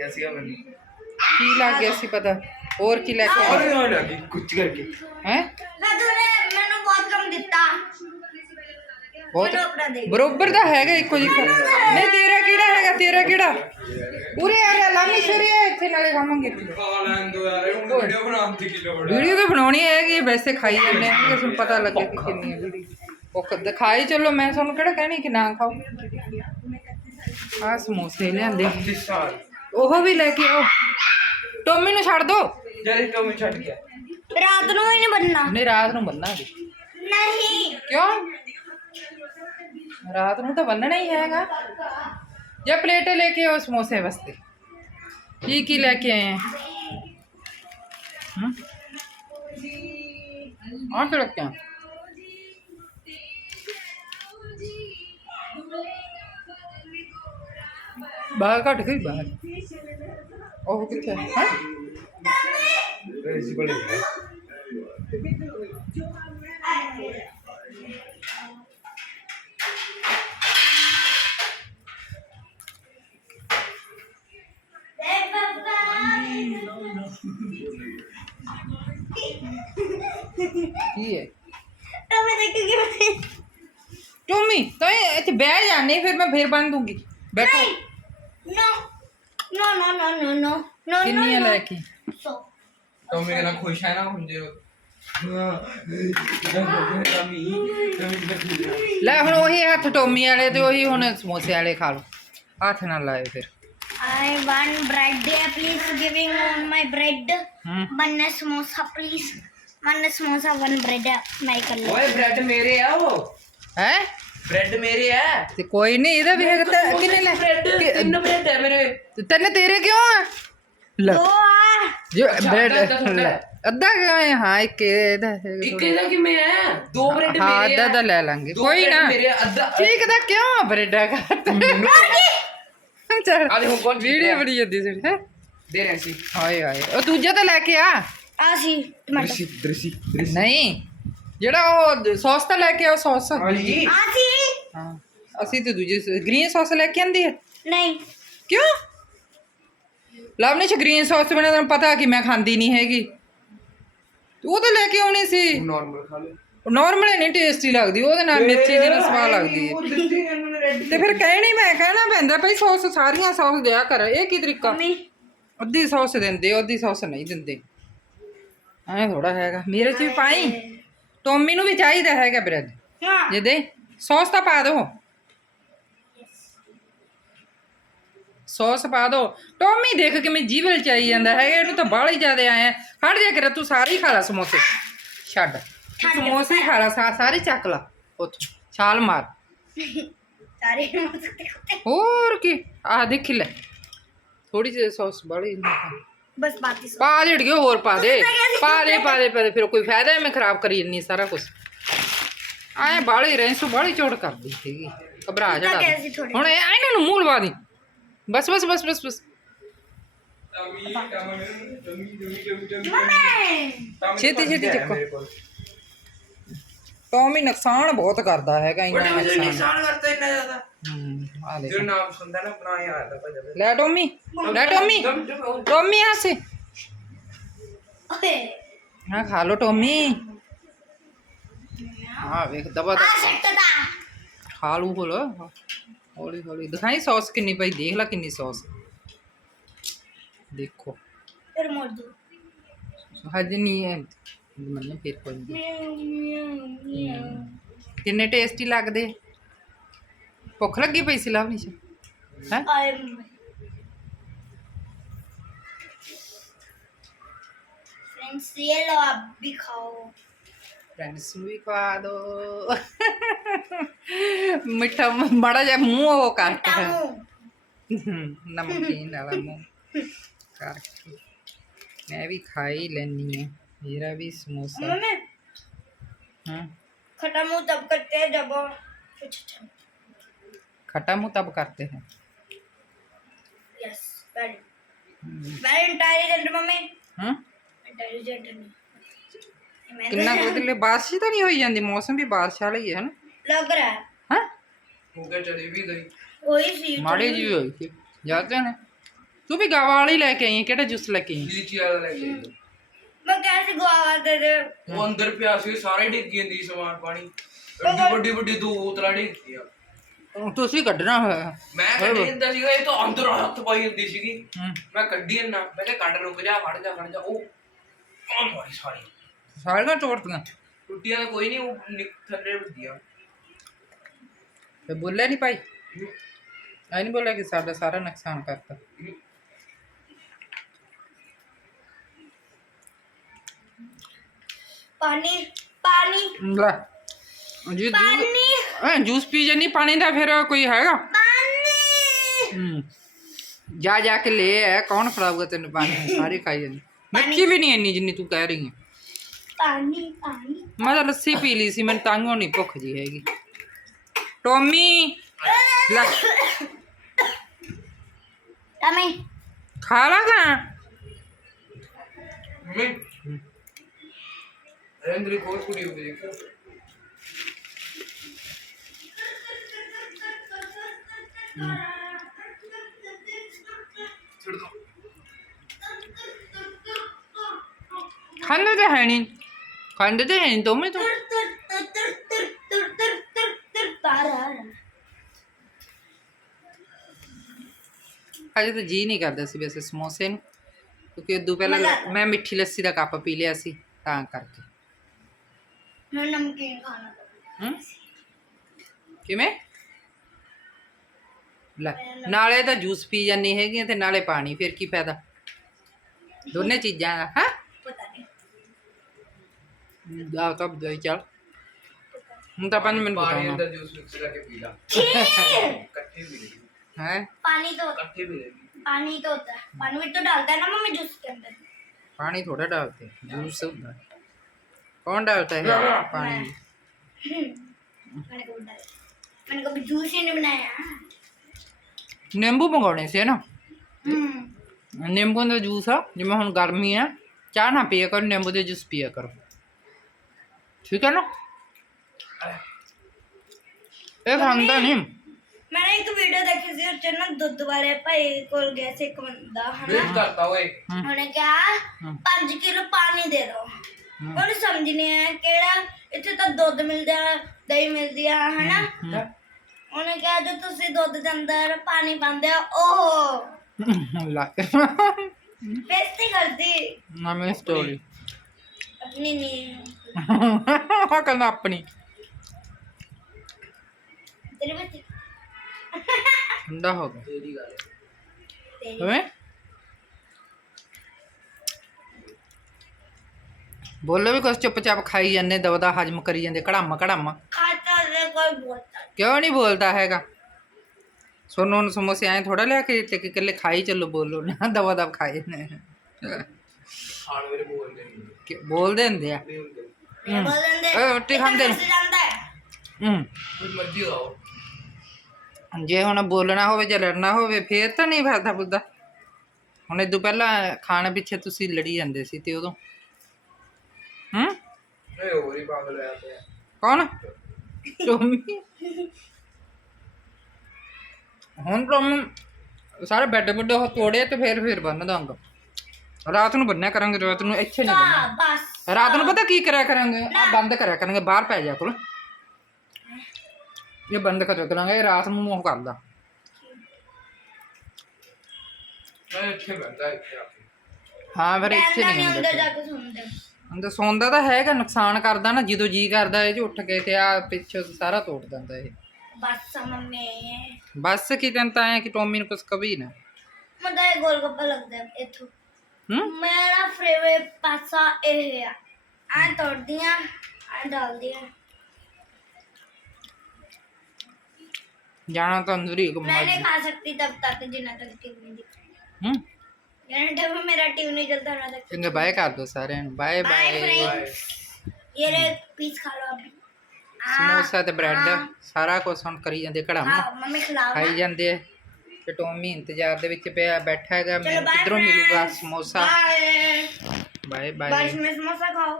ਗਿਆ ਸੀਗਾ ਮੈਨੂੰ। ਕੀ ਲੱਗ ਗਿਆ ਸੀ ਪਤਾ? ਹੋਰ ਕੀ ਲੈ ਕੇ ਅਰੇ ਆ ਲੱਗੀ ਕੁਝ ਕਰਕੇ। ਹੈ? ਮੈਂ ਤੂਨੇ ਮੈਨੂੰ ਬਹੁਤ ਕਮ ਦਿੱਤਾ। ਬਹੁਤ? ਮੈਨੂੰ ਆਪਣਾ ਦੇ। ਬਰੋਬਰ ਦਾ ਹੈਗਾ ਇੱਕੋ ਜਿਹਾ ਨਹੀਂ ਤੇਰਾ ਕਿਹੜਾ ਹੈਗਾ ਤੇਰਾ ਕਿਹੜਾ? ਉਰੇ ਆ ਲੈ ਲਾਮੀ ਸ਼ਰੀ ਇੱਥੇ ਨਾਲੇ ਖਾਵਾਂਗੇ। ਖਾ ਲੈਣ ਦੋ ਯਾਰ ਹੁਣ ਵੀਡੀਓ ਬਣਾਉਣ ਦੀ ਕੀ ਲੋੜ ਹੈ ਵੀਡੀਓ ਤਾਂ ਬਣਾਉਣੀ ਹੈਗੀ ਵੈਸੇ ਖਾਈ ਜਾਂਦੇ ਆ ਕਿ ਤੁਹਾਨੂੰ ਪਤਾ ਲੱਗੇ ਕਿ ਕਿੰਨੀ ਹੈ ਵੀਡੀਓ। ਉਹ ਕਦ ਖਾਈ ਚਲੋ ਮੈਂ ਤੁਹਾਨੂੰ ਕਿਹੜਾ ਕਹਿਣੀ ਕਿ ਨਾ ਖਾਓ। ਆ ਸਮੋਸੇ ਲਿਆਂਦੇ। ਸਾਲ ਉਹ ਵੀ ਲੈ ਕੇ ਆਓ ਟੋਮੀ ਨੂੰ ਛੱਡ ਦੋ ਜਦ ਇੱਕ ਮੈਂ ਛੱਡ ਗਿਆ ਰਾਤ ਨੂੰ ਹੀ ਨਹੀਂ ਬੰਨਣਾ ਨਹੀਂ ਰਾਤ ਨੂੰ ਬੰਨਾਂਗੇ ਨਹੀਂ ਕਿਉਂ ਰਾਤ ਨੂੰ ਤਾਂ ਬੰਨਣਾ ਹੀ ਹੈਗਾ ਜਾਂ ਪਲੇਟੇ ਲੈ ਕੇ ਆਓ ਸਮੋਸੇ ਵਾਸਤੇ ਕੀ ਕੀ ਲੈ ਕੇ ਆਏ ਹੈ ਹਮ ਆਹ ਕਿਹੜਾ ਕਿਆ ਬਾਹਰ ਘੱਟ ਗਈ ਬਾਹਰ ਉਹ ਕਿੱਥੇ ਹੈ ਪ੍ਰਿੰਸੀਪਲ ਹੈ? ਕੀ ਹੈ? ਮੈਂ ਦੇਖ ਕੇ ਟੋਮੀ ਤਾਂ ਇੱਥੇ ਬਹਿ ਜਾ, ਨਹੀਂ ਫਿਰ ਮੈਂ ਫੇਰ ਬੰਨ ਦੂੰਗੀ। ਬੈਠੋ। ਨੋ ਨੋ ਨੋ ਨੋ ਨੋ ਨੋ ਨੋ ਕਿੰਨੀਆਂ ਲੈ ਕੇ ਸੋ ਟੋਮੀ ਕਿੰਨਾ ਖੁਸ਼ ਹੈ ਨਾ ਹੁਣ ਜੇ ਉਹ- ਲੈ ਹੁਣ ਉਹੀ ਹੱਥ ਟੋਮੀ ਵਾਲੇ ਤੇ ਉਹੀ ਹੁਣ ਸਮੋਸੇ ਵਾਲੇ ਖਾ ਲਓ ਹੱਥ ਨਾਲ ਲਾਇਓ ਫਿਰ I want bread there, please giving on my bread. ਹੂੰ One samosa, please. One samosa, one bread, Michael. ਓਏ ਬ੍ਰੈਡ ਮੇਰੇ ਆ ਉਹ ਹੈ ਬ੍ਰੈਡ ਮੇਰੇ ਹੈ ਤੇ ਕੋਈ ਨਹੀਂ ਇਹਦਾ ਵੀ ਹੈਗਾ ਤਾਂ ਕਿੰਨੇ ਲੈ? ਬ੍ਰੈਡ ਤਿੰਨ ਬ੍ਰੈਡ ਹੈ ਮੇਰੇ। ਤੇ ਤਿੰਨ ਤੇਰੇ ਕਿਉਂ ਆ? ਲੈ। ਉਹ ਆ। ਜੋ ਬ੍ਰੈਡ ਅੱਧਾ- ਕਿਉਂ ਹੈ ਹਾਂ ਇੱਕ ਇਹਦਾ ਇੱਕ ਇਹਦਾ ਕਿਵੇਂ ਹੈ ਦੋ ਬ੍ਰੈਡ ਮੇਰੇ ਹਾਂ ਅੱਧਾ ਦਾ ਲੈ ਲਾਂਗੇ। ਕੋਈ ਨਾ। ਮੇਰੇ ਅੱਧਾ ਠੀਕ ਦਾ ਕਿਉਂ ਬ੍ਰੈਡਾ ਕਰਤੇ ਚਲ। ਆ ਦੇਖੋ ਕੌਣ ਵੀਡੀਓ ਬੜੀ ਜੱਦੀ ਸੀ ਹੈ? ਦੇ ਰਹੇ ਸੀ। ਹਾਏ ਹਾਏ। ਉਹ ਦੂਜਾ ਤਾਂ ਲੈ ਕੇ ਆ। ਆ ਸੀ ਟਮਾਟਰ। ਦ੍ਰਿਸ਼ੀ ਦ੍ਰਿਸ਼ੀ। ਨਹੀਂ। ਜਿਹੜਾ ਉਹ ਸੌਸ ਤਾਂ ਲੈ ਕੇ ਆਓ ਸੌਸ। ਹਾਂਜੀ। ਆਸੀ? ਹਾਂ। ਅਸੀਂ ਤੇ ਦੂਜੇ ਗ੍ਰੀਨ ਸੌਸ ਲੈ ਕੇ ਆਂਦੀ ਹੈ ਨਹੀਂ। ਕਿਉਂ? ਲਵ ਨੇ ਗ੍ਰੀਨ ਸੌਸ ਤੋਂ ਬਿਨਾਂ ਤੈਨੂੰ ਪਤਾ ਕਿ ਮੈਂ ਖਾਂਦੀ ਨਹੀਂ ਹੈਗੀ। ਉਹ ਤਾਂ ਲੈ ਕੇ ਆਉਣੀ ਸੀ। ਨਾਰਮਲ ਖਾ ਲੈ। ਨਾਰਮਲ ਨਹੀਂ ਲੱਗਦੀ। ਉਹਦੇ ਨਾਲ ਮਿਰਚੀ ਜਿਹੜਾ ਸਵਾਦ ਲੱਗਦੀ ਹੈ। ਤੇ ਫਿਰ ਕਹਿਣੀ ਮੈਂ ਕਹਿਣਾ ਪੈਂਦਾ ਭਈ ਸੌਸ ਸਾਰੀਆਂ ਸੌਸ ਦਿਆ ਕਰ। ਇਹ ਕੀ ਤਰੀਕਾ? ਅੱਧੀ ਸੌਸ ਦਿੰਦੇ ਅੱਧੀ ਸੌਸ ਨਹੀਂ ਦਿੰਦੇ। ਐ ਥੋੜਾ ਹੈਗਾ। ਮੇਰੇ ਚ ਵੀ ਪਾਈ? ਟੋਮੀ ਨੂੰ ਵੀ ਚਾਹੀਦਾ ਹੈਗਾ ਬ੍ਰੈਡ ਹਾਂ। ਜੇ ਦੇ ਸੌਸ ਤਾਂ ਪਾ ਦੋ। ਸੌਸ ਪਾ ਦੋ। ਟੋਮੀ ਦੇਖ ਕਿਵੇਂ ਜੀਵਲ ਚਾਈ ਜਾਂਦਾ ਹੈ ਇਹਨੂੰ ਤਾਂ ਬਾਹਲੀ ਜ਼ਿਆਦਾ ਆਇਆ। ਹਟ ਜਾ ਕਰ ਤੂੰ ਸਾਰੇ ਹੀ ਖਾ ਲੈ ਸਮੋਸੇ। ਛੱਡ। ਸਮੋਸੇ ਖਾ ਲੈ ਸਾਰੇ ਚੱਕ ਲਾ। ਉੱਥੋਂ ਛਾਲ ਮਾਰ। ਸਾਰੇ ਹੋਰ ਕੀ? ਆਹ ਦੇਖ ਲੈ। ਥੋੜੀ ਜਿਹੀ ਸੌਸ ਬਾਹਲੀ ਨਹੀਂ ਬਸ ਪਾ ਲਿੜ ਗਿਓ ਹੋਰ ਪਾ ਦੇ। ਪਾ ਦੇ ਪਾ ਦੇ ਪਾ ਦੇ। ਫਿਰ ਕੋਈ ਫਾਇਦਾ ਹੈ? ਮੈਂ ਖਰਾਬ ਕਰੀ ਜੰਨੀ ਸਾਰਾ ਕੁਝ ਆਏ ਬਾਲੀ ਰਹਿ ਸੋ ਬਾਲੀ ਚੋੜ ਕਰਦੀ ਸੀਗੀ। ਘਬਰਾ ਜਾ ਹੁਣ ਇਹ ਇਹਨਾਂ ਨੂੰ ਮੂਲ ਵਾਦੀ ਬਸ ਬਸ ਬਸ ਬਸ ਬਸ। ਛੇਤੀ ਛੇਤੀ ਚੱਕੋ। ਟੌਮੀ ਨੁਕਸਾਨ ਬਹੁਤ ਕਰਦਾ ਹੈਗਾ ਇਹਨਾਂ ਨੁਕਸਾਨ। ਕਰਦਾ ਇੰਨਾ ਜ਼ਿਆਦਾ। हम्म। खा लो टोमी। हाँ वे दबा दबा। खा लू बोलो। हौली हौली। दिखाई सॉस किन्नी भाई देख ला किन्नी सॉस। देखो। हजनी है। मतलब हम्म। किन्ने टेस्टी लगते ਭੁੱਖ ਲੱਗੀ ਪਈ ਸੀ ਲਵਨੀ ਚ ਹੈ I'm फ्रेंड्स ये लो आप भी खाओ ਫਰੈਂਡਸ ਨੂੰ ਵੀ ਖਵਾ ਦੋ ਮਿੱਠਾ ਬੜਾ ਜਿਹਾ ਮੂੰਹ ਉਹ ਕੱਟ टामू ਨਮਕੀਨ ਵਾਲਾ ਮੂੰਹ ਕਰਕੇ ਮੈਂ ਵੀ ਖਾ ਹੀ ਲੈਣੀ ਹੈ ਮੇਰਾ ਵੀ ਸਮੋਸਾ मम्मी ਹਾਂ खट्टा मुंह तब करते हैं जब कुछ अच्छा खट्टा मुंह तब करते हैं yes very hmm, very intelligent mummy ਹਾਂ इंटेलिजेंट नहीं ਕਿੰਨਾ ਕੁ ਉਹਦੇ ਲਈ ਬਾਰਿਸ਼ ਤਾਂ ਨਹੀਂ ਹੋਈ ਜਾਂਦੀ ਮੌਸਮ ਵੀ ਬਾਰਿਸ਼ ਵਾਲਾ ਹੀ ਹੈ ਨਾ लग रहा है ਹਾਂ ਹੋ ਗਿਆ ਚਲੀ ਵੀ ਗਈ वही सी ਮਾੜੀ ਜੀ ਹੋਈ ਸੀ ਜਾਂਦੇ ਨੇ ਤੂੰ ਵੀ ਗਾਵਾ ਵਾਲੀ ਲੈ ਕੇ ਆਈ ਹੈ, ਕਿਹੜਾ ਜੂਸ ਲੈ ਕੇ ਆਈ ਲੀਚੀ ਵਾਲਾ ਲੈ ਕੇ ਆਈ। मैं कैसे गुआवा दे दे ਉਹ ਅੰਦਰ ਪਿਆ ਸੀ ਸਾਰੇ ਡਿੱਗ ਜਾਂਦੀ ਸੀ ਸਮਾਨ ਪਾਣੀ ਵੱਡੀ ਵੱਡੀ ਵੱਡੀ ਦੋ ਬੋਤਲਾਂ ਡਿੱਗ ਗਈਆਂ ਉਹ ਤੁਸੀਂ ਕੱਢਣਾ ਹੋਇਆ। ਮੈਂ ਕੱਢੀ ਜਾਂਦਾ ਸੀਗਾ ਇਹ ਤਾਂ ਅੰਦਰ ਹੱਥ ਪਾਈ ਹੁੰਦੀ ਸੀਗੀ। ਮੈਂ ਕੱਢੀ ਜਾਂਦਾ ਮੈਂ ਕਿਹਾ ਕੱਢ ਰੁਕ ਜਾ ਫੜ ਜਾ ਫੜ ਜਾ। ਉਹ ਆਹ ਮਾਰੀ ਸਾਰੀ। ਸਾਰੀਆਂ ਤੋੜਤੀਆਂ। ਟੁੱਟੀਆਂ ਕੋਈ ਨਹੀਂ ਉਹ ਨਿਕ- ਥੱਲੇ ਉੱਡੀਆਂ ਤੇ ਬੋਲਿਆ ਨਹੀਂ ਭਾਈ? ਐ ਨਹੀਂ ਬੋਲਿਆ ਕਿ ਸਾਡਾ ਸਾਰਾ ਨੁਕਸਾਨ ਕਰਤਾ। ਪਾਣੀ ਪਾਣੀ। ਲੈ। ਜੀ ਦੂਰ- जूस पी जा नहीं पानी का फिर कोई हैगा? हम्म। जा जा के ले है कौन खराब खिलाऊगा तेन पानी? सारे खाई जानी। मिर्ची भी नहीं इन्नी जिनी तू कह रही है। मैं तो लस्सी पी ली सी मैं तंग होनी भुख जी हैगी। टोमी खा ला का मम्मी रेंद्री कोई कुड़ी हो। गई ਛੱਡ ਦੋ ਖੰਡ ਤੇ ਹੈ ਨਹੀਂ ਖੰਡ ਤੇ ਹੈ ਨਹੀਂ ਦੋਵੇਂ ਤੋਂ। ਅਜੇ ਤਾਂ ਜੀ ਨਹੀਂ ਕਰਦਾ ਸੀ ਵੈਸੇ ਸਮੋਸੇ ਨੂੰ ਕਿਉਂਕਿ ਉਦੋਂ ਪਹਿਲਾਂ ਮੈਂ ਮਿੱਠੀ ਲੱਸੀ ਦਾ ਕੱਪ ਪੀ ਲਿਆ ਸੀ ਤਾਂ ਕਰਕੇ। ਹੁਣ ਨਮਕੀਨ ਖਾਣਾ। ਹੂੰ? ਕਿਵੇਂ? ਲੈ ਨਾਲੇ ਤਾਂ ਜੂਸ ਪੀ ਜਾਂਦੀ ਹੈਗੀ ਤੇ ਨਾਲੇ ਪਾਣੀ ਫਿਰ ਕੀ ਫਾਇਦਾ ਦੋਨੇ ਚੀਜ਼ਾਂ ਹੈ पता नहीं ਜਾ ਤਾਂ ਜਾਈ ਚੱਲ ਹੁਣ ਤਾਂ ਪੰਜ ਮਿੰਟ ਪਾਣੀ ਬਤਾਉਣਾ ਅੰਦਰ ਜੂਸ ਮਿਕਸ ਕਰਕੇ ਪੀ ਲਾ छी! ਇਕੱਠੇ ਪੀ ਲੈ ਹੈ पानी तो ਇਕੱਠੇ ਪੀ ਲੈ पानी तो होता है पानी भी तो डालता है ना मम्मी जूस के अंदर पानी थोड़ा डालते जूस होता है कौन डालता है पानी मैंने कभी डाला मैंने कभी जूस ही नहीं बनाया ਨਿੰਬੂ ਮੰਗਾਉਣੇ ਸੀ ਨਾ? ਨਿੰਬੂ ਦਾ ਜੂਸ ਆ ਜਿਵੇਂ ਹੁਣ ਗਰਮੀ ਆ ਚਾਹ ਨਾ ਪੀਆ ਕਰੋ ਨਿੰਬੂ ਦੇ ਜੂਸ ਪੀਆ ਕਰੋ। ਠੀਕ ਹੈ ਨਾ? ਇਹ ਖਾਂਦਾ ਨਹੀਂ ਮੈਂ ਇੱਕ ਵੀਡੀਓ ਦੇਖੀ ਸੀ ਉੱਚ ਨਾ ਦੁੱਧ ਵਾਲੇ ਭਾਈ ਕੋਲ ਗਿਆ ਸੀ ਇੱਕ ਬੰਦਾ ਵੇਟ ਹਨਾ ਕਰਤਾ ਓਏ। ਉਹਨੇ ਕਿਹਾ 5 ਕਿਲੋ ਪਾਣੀ ਦੇ ਦਿਓ ਉਹਨੂੰ ਸਮਝ ਨਹੀਂ ਆਇਆ ਕਿਹੜਾ ਇੱਥੇ ਤਾਂ ਦੁੱਧ ਮਿਲਦਾ ਦਹੀਂ ਮਿਲਦੀ ਆ ਹਨਾ? ਉਹਨੇ ਕਿਹਾ ਜੋ ਤੁਸੀਂ ਦੁੱਧ ਦੇ ਅੰਦਰ ਪਾਣੀ ਪਾਉਂਦੇ ਹੋ ਉਹ ਲਾ ਬੇਇੱਜ਼ਤੀ ਕਰਦੀ। ਨਵੀਂ ਸਟੋਰੀ ਆਪਣੀ ਨਹੀਂ ਆ ਕਹਿੰਦਾ ਆਪਣੀ। ਤੇਰੀ ਵਿੱਚ ਠੰਡਾ ਹੋ ਗਿਆ। ਤੇਰੀ ਗੱਲ ਹੈ। ਤੇਰੀ। ਕਿਵੇਂ ਬੋਲੋ ਵੀ ਕੁਛ ਚੁੱਪਚਾਪ ਖਾਈ ਜਾਂਦੇ ਦਵਦਾ ਹਜਮ ਕਰੀ ਜਾਂਦੇ ਕੜਾਮ ਕੜਾਮ ਖਾਤਾ ਦੇ ਕੋਈ ਬੋਲਦਾ ਕਿਉਂ ਨਹੀਂ ਬੋਲਦਾ ਹੈਗਾ? ਸੋਨੂੰ ਨੂੰ ਸਮੋਸੇ ਐ ਥੋੜਾ ਲਿਆ ਕੇ ਦਿੱਤੇ ਕਿ ਇਕੱਲੇ ਖਾਈ ਚੱਲੋ ਬੋਲੋ ਨਾ ਦਵਾ ਦਵ ਖਾਏ ਨੇ। ਖਾਣ ਵੇਲੇ ਬੋਲਦੇ ਬੋਲਦੇ ਹੁੰਦੇ ਆ। ਨਹੀਂ ਹੁੰਦੇ ਇਹ ਬੋਲ ਦਿੰਦੇ ਓਏ ਰੋਟੀ ਖਾਂਦੇ ਨੇ। ਹੈ। ਮਰਜ਼ੀ ਜੇ ਹੁਣ ਬੋਲਣਾ ਹੋਵੇ ਜਾਂ ਲੜਨਾ ਹੋਵੇ ਫੇਰ ਤਾਂ ਨਹੀਂ ਫਾਇਦਾ ਬੁੱਧਾ। ਹੁਣ ਇਦੋਂ ਪਹਿਲਾਂ ਖਾਣ ਪਿੱਛੇ ਤੁਸੀਂ ਲੜੀ ਜਾਂਦੇ ਸੀ ਤੇ ਉਦੋਂ। ਹੂੰ? ਓਏ ਹੋਰ ਹੀ ਪਾਗਲ ਹੋਇਆ ਪਿਆ। ਕੌਣ? ਹੁਣ ਟੋਮ ਸਾਰੇ ਬੈੱਡ ਬੁੱਡ ਉਹ ਤੋੜੇ ਤੇ ਫੇਰ ਫੇਰ ਬੰਨ ਦਾਂਗਾ ਰਾਤ ਨੂੰ ਬੰਨਿਆ ਕਰਾਂਗੇ ਰਾਤ ਨੂੰ ਇੱਥੇ ਨਹੀਂ ਬੰਨਿਆ ਹਾਂ ਬਸ। ਰਾਤ ਨੂੰ ਪਤਾ ਕੀ ਕਰਿਆ ਕਰਾਂਗੇ? ਆ ਬੰਦ ਕਰਿਆ ਕਰਾਂਗੇ ਬਾਹਰ ਪੈ ਜਾ ਕੋਲ। ਇਹ ਬੰਦ ਕਰਿਆ ਕਰਾਂਗੇ? ਇਹ ਰਾਤ ਨੂੰ ਮੂੰਹ ਕਰਦਾ। ਮੈਂ ਇੱਥੇ ਬੰਦਾ ਇੱਥੇ ਆ ਕੇ। ਹਾਂ ਫਿਰ ਇੱਥੇ ਨਹੀਂ ਹੁੰਦਾ ਅੰਦਰ ਜਾ ਕੇ ਸੁਣਦੇ ਅੰਦਰ ਸੌਂਦਾ ਤਾਂ ਹੈਗਾ ਨੁਕਸਾਨ ਕਰਦਾ ਨਾ ਜਦੋਂ ਜੀ ਕਰਦਾ ਇਹ 'ਚ ਉੱਠ ਕੇ ਤੇ ਆ ਪਿੱਛੇ ਸਾਰਾ ਤੋੜ ਦਿੰਦਾ ਇਹ। ਬਸ ਕੀ ਤੈਨੂੰ ਤਾਂ ਐ ਕਿ ਟੋਮੀ ਨੂੰ ਕੁਝ ਕਵੀ ਨਾ। ਮੁੰਡਾ ਇਹ ਗੋਲ ਗੱਪਾ ਲੱਗਦਾ ਹੈ? ਇੱਥੋਂ ਮੇਰਾ ਫੇਵਰੇਟ ਪਾਸਾ ਇਹ ਆ। ਆ ਤੋੜਦੀਆਂ ਆ। ਡਾਲਦੀਆਂ ਜਾਣਾ ਤਾਂ ਅੰਦਰ ਹੀ ਕਮਾ ਮੈਨੇ ਖਾ ਸਕਤੀ ਤਬ ਤੱਕ ਜਿੰਨਾ ਤੱਕ ਕਿ ਨਹੀਂ ਹੂੰ? ਕਹਿੰਦਾ ਮੇਰਾ ਟਿਊ ਨਹੀਂ ਚੱਲਦਾ ਨਾ ਤੱਕ ਚੰਗਾ ਬਾਏ ਕਰ ਦੋ ਸਾਰਿਆਂ ਨੂੰ। ਬਾਏ ਬਾਏ ਇਹ ਲੈ ਪੀਸ ਖਾ ਲਓ ਅਭੀ ਸਮੋਸਾ ਤੇ ਬ੍ਰੈਡ ਸਾਰਾ ਕੁਝ ਹੁਣ ਕਰੀ ਜਾਂਦੇ ਘੜਾਮਾ ਹਾਂ ਮੰਮੀ ਖਿਲਾਓ ਖਾਈ ਜਾਂਦੇ ਤੇ ਟੋਮੀ ਇੰਤਜ਼ਾਰ ਦੇ ਵਿੱਚ ਪਿਆ ਬੈਠਾ ਹੈਗਾ ਮੈਨੂੰ ਕਿਧਰੋਂ ਮਿਲੂਗਾ samosa? Bye bye bye samosa ਖਾਓ।